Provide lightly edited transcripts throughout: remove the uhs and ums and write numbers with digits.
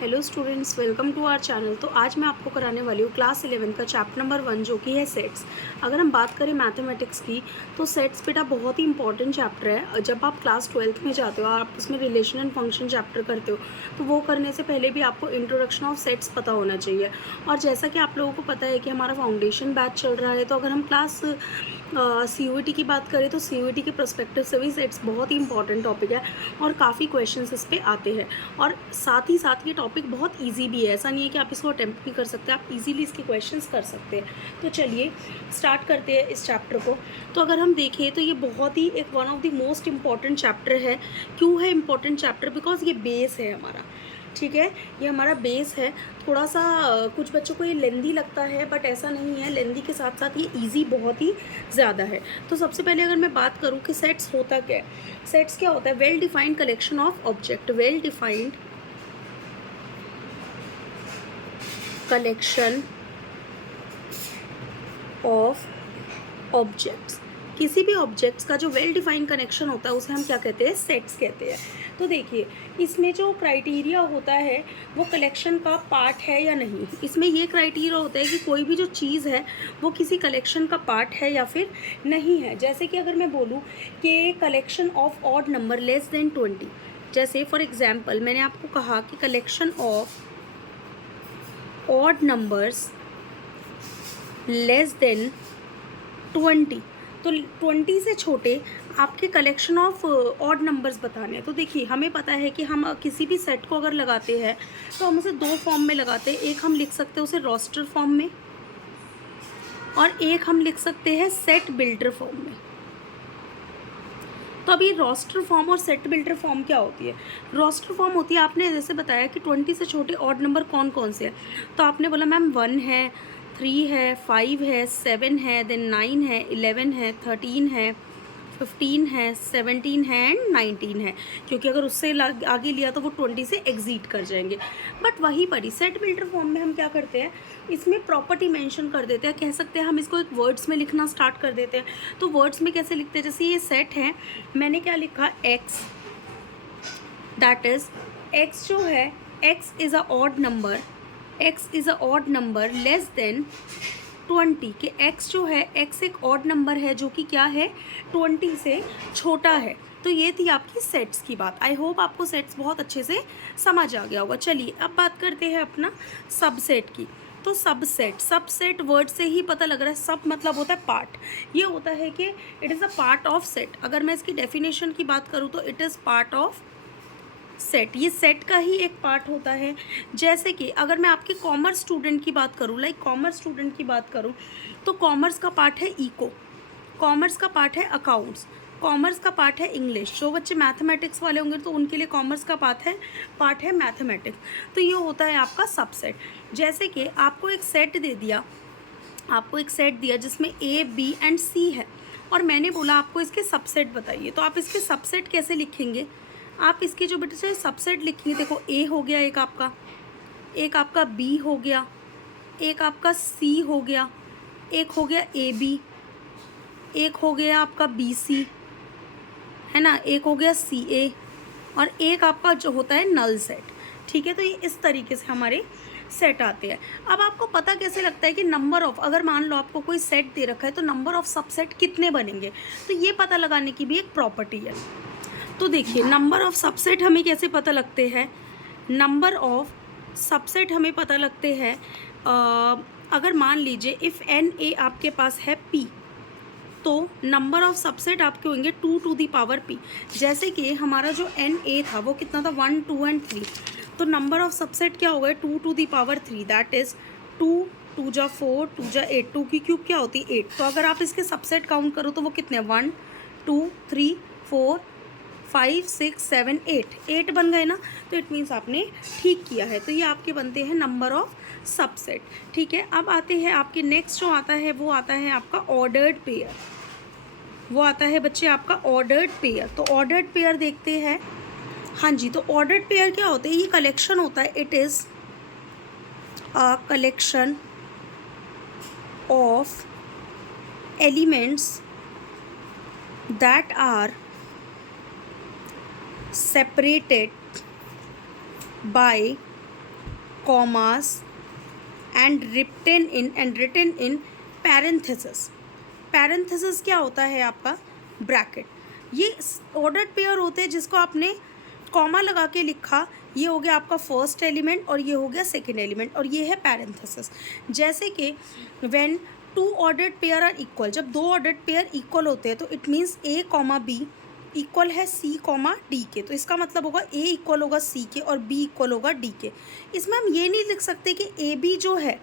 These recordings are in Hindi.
Hello students, welcome to our channel. तो आज मैं आपको कराने वाली हूँ क्लास 11 का चैप्टर नंबर 1 जो कि है सेट्स। अगर हम बात करें मैथमेटिक्स की तो सेट्स बेटा बहुत ही इंपॉर्टेंट चैप्टर है। जब आप क्लास 12th में जाते हो और आप उसमें रिलेशन एंड फंक्शन चैप्टर करते हो तो वो करने से पहले भी आपको इंट्रोडक्शन ऑफ सेट्स पता होना चाहिए। और जैसा कि आप लोगों को पता है कि हमारा फाउंडेशन बैच चल रहा है, तो अगर हम क्लास CUET की बात करें तो CUET के पर्सपेक्टिव से भी सेट्स बहुत ही इंपॉर्टेंट टॉपिक है और काफ़ी क्वेश्चंस इस पर आते हैं। और साथ ही साथ ये टॉपिक बहुत इजी भी है, ऐसा नहीं है कि आप इसको अटेम्प्ट नहीं कर सकते, आप इजीली इसके क्वेश्चंस कर सकते हैं। तो चलिए स्टार्ट करते हैं इस चैप्टर को। तो अगर हम देखें तो ये बहुत ही एक one of the most important chapter है। क्यों है इम्पॉर्टेंट चैप्टर? बिकॉज ये बेस है हमारा, ठीक है, ये हमारा बेस है। थोड़ा सा कुछ बच्चों को ये लेंदी लगता है, बट ऐसा नहीं है, लेंदी के साथ साथ ये इजी बहुत ही ज़्यादा है। तो सबसे पहले अगर मैं बात करूँ कि सेट्स होता क्या है, सेट्स क्या होता है? Well defined collection of object, well defined collection of objects. किसी भी ऑब्जेक्ट्स का जो वेल डिफाइंड कनेक्शन होता है उसे हम क्या कहते हैं? सेट्स कहते हैं। तो देखिए, इसमें जो क्राइटेरिया होता है वो कलेक्शन का पार्ट है या नहीं। इसमें ये क्राइटेरिया होता है कि कोई भी जो चीज़ है वो किसी कलेक्शन का पार्ट है या फिर नहीं है। जैसे कि अगर मैं बोलूँ कि collection of odd number less than 20, जैसे फॉर एग्जाम्पल मैंने आपको कहा कि collection of odd numbers less than 20, तो 20 से छोटे आपके कलेक्शन ऑफ ऑड नंबर्स बताने हैं। तो देखिए, हमें पता है कि हम किसी भी सेट को अगर लगाते हैं तो हम उसे दो फॉर्म में लगाते हैं। एक हम लिख सकते हैं उसे रोस्टर फॉर्म में और एक हम लिख सकते हैं सेट बिल्डर फॉर्म में। तो अभी रोस्टर फॉर्म और सेट बिल्डर फॉर्म क्या होती है? रोस्टर फॉर्म होती है, आपने जैसे बताया कि 20 से छोटे ऑड नंबर कौन कौन से हैं, तो आपने बोला मैम 1 है, 3 है, 5 है, 7 है, देन 9 है, 11 है, 13 है, 15 है, 17 है एंड 19 है। क्योंकि अगर उससे आगे लिया तो वो 20 से एग्जीट कर जाएंगे। बट वहीं पर ही सेट बिल्डर फॉर्म में हम क्या करते हैं, इसमें प्रॉपर्टी मेंशन कर देते हैं, कह सकते हैं हम इसको एक वर्ड्स में लिखना स्टार्ट कर देते हैं। तो वर्ड्स में कैसे लिखते हैं? जैसे ये सेट है, मैंने क्या लिखा? x, दैट इज x जो है, x is a odd number, x is a odd number less than 20, कि x जो है, x एक ऑड नंबर है जो कि क्या है? 20 से छोटा है। तो ये थी आपकी सेट्स की बात। आई होप आपको सेट्स बहुत अच्छे से समझ आ गया होगा। चलिए अब बात करते हैं अपना सबसेट की। तो सबसेट वर्ड से ही पता लग रहा है, सब मतलब होता है पार्ट। ये होता है कि it is a part of set. अगर मैं इसकी डेफिनेशन की बात करूँ तो it is part of set, ये सेट का ही एक पार्ट होता है। जैसे कि अगर मैं आपके कॉमर्स स्टूडेंट की बात करूँ, कॉमर्स स्टूडेंट की बात करूँ तो कॉमर्स का पार्ट है इको, कॉमर्स का पार्ट है अकाउंट्स, कॉमर्स का पार्ट है इंग्लिश। जो बच्चे मैथमेटिक्स वाले होंगे तो उनके लिए कॉमर्स का पार्ट है मैथमेटिक्स। तो ये होता है आपका सबसेट। जैसे कि आपको एक सेट दे दिया, आपको एक सेट दिया जिसमें A, B एंड C है और मैंने बोला आपको इसके सबसेट बताइए। तो आप इसके सबसेट कैसे लिखेंगे? आप इसके जो बेटे से सबसेट लिखेंगे, देखो A हो गया एक आपका B हो गया, एक आपका C हो गया, एक हो गया AB, एक हो गया आपका BC, है ना, एक हो गया CA और एक आपका जो होता है नल सेट। ठीक है, तो ये इस तरीके से हमारे सेट आते हैं। अब आपको पता कैसे लगता है कि नंबर ऑफ, अगर मान लो आपको कोई सेट दे रखा है तो नंबर ऑफ सबसेट कितने बनेंगे, तो ये पता लगाने की भी एक प्रॉपर्टी है। तो देखिए, नंबर ऑफ सबसेट हमें कैसे पता लगते हैं? नंबर ऑफ सबसेट हमें पता लगते हैं अगर मान लीजिए इफ़ NA आपके पास है P, तो नंबर ऑफ सबसेट आपके होंगे 2 टू दी पावर P। जैसे कि हमारा जो NA था वो कितना था? 1, 2 एंड 3। तो नंबर ऑफ सबसेट क्या होगा? 2 to the power 3, that is 2, 2 जा 4, 2 जा 8, 2 की क्यूब क्या होती है? 8। तो अगर आप इसके सबसेट काउंट करो तो वो कितने? 1, 2, 3, 4, 5, 6, 7, 8 बन गए ना। तो इट मीन्स आपने ठीक किया है। तो ये आपके बनते हैं नंबर ऑफ सबसेट। ठीक है, अब आते हैं आपके नेक्स्ट जो आता है वो आता है आपका ऑर्डर्ड पेयर। वो आता है बच्चे आपका ऑर्डर्ड पेयर। तो ऑर्डर्ड पेयर देखते हैं। हाँ जी, तो ऑर्डर्ड पेयर क्या होता है? ये कलेक्शन होता है, it is a collection of elements that are separated by commas and written in parenthesis. parenthesis क्या होता है आपका? ब्रैकेट. ये ऑर्डर्ड पेयर होते हैं जिसको आपने कॉमा लगा के लिखा, ये हो गया आपका फर्स्ट एलिमेंट और ये हो गया सेकेंड एलिमेंट, और ये है पैरेंथेसिस. जैसे कि when two ordered pair are equal, जब दो ऑर्डर्ड पेयर इक्वल होते हैं तो it means a comma b equal है सी कॉमा डी के. तो इसका मतलब होगा ए इक्वल होगा सी के और बी इक्वल होगा डी के. इसमें हम ये नहीं लिख सकते कि ए बी जो है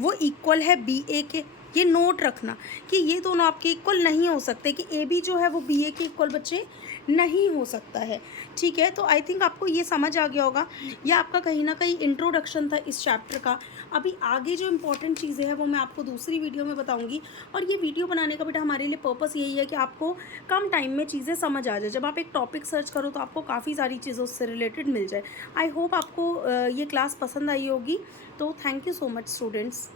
वो इक्वल है बी ए के. ये नोट रखना कि ये दोनों आपके इक्वल नहीं हो सकते, कि ए बी जो है वो बी ए के इक्वल बच्चे नहीं हो सकता है. ठीक है, तो आई थिंक आपको ये समझ आ गया होगा. यह आपका कहीं ना कहीं इंट्रोडक्शन था इस चैप्टर का. अभी आगे जो इंपॉर्टेंट चीज़ें हैं वो मैं आपको दूसरी वीडियो में बताऊंगी. और ये वीडियो बनाने का बेटा हमारे लिए पर्पस यही है कि आपको कम टाइम में चीज़ें समझ आ जाए. जब आप एक टॉपिक सर्च करो तो आपको काफ़ी सारी चीज़ों से रिलेटेड मिल जाए. आई होप आपको ये क्लास पसंद आई होगी. तो thank you so much students.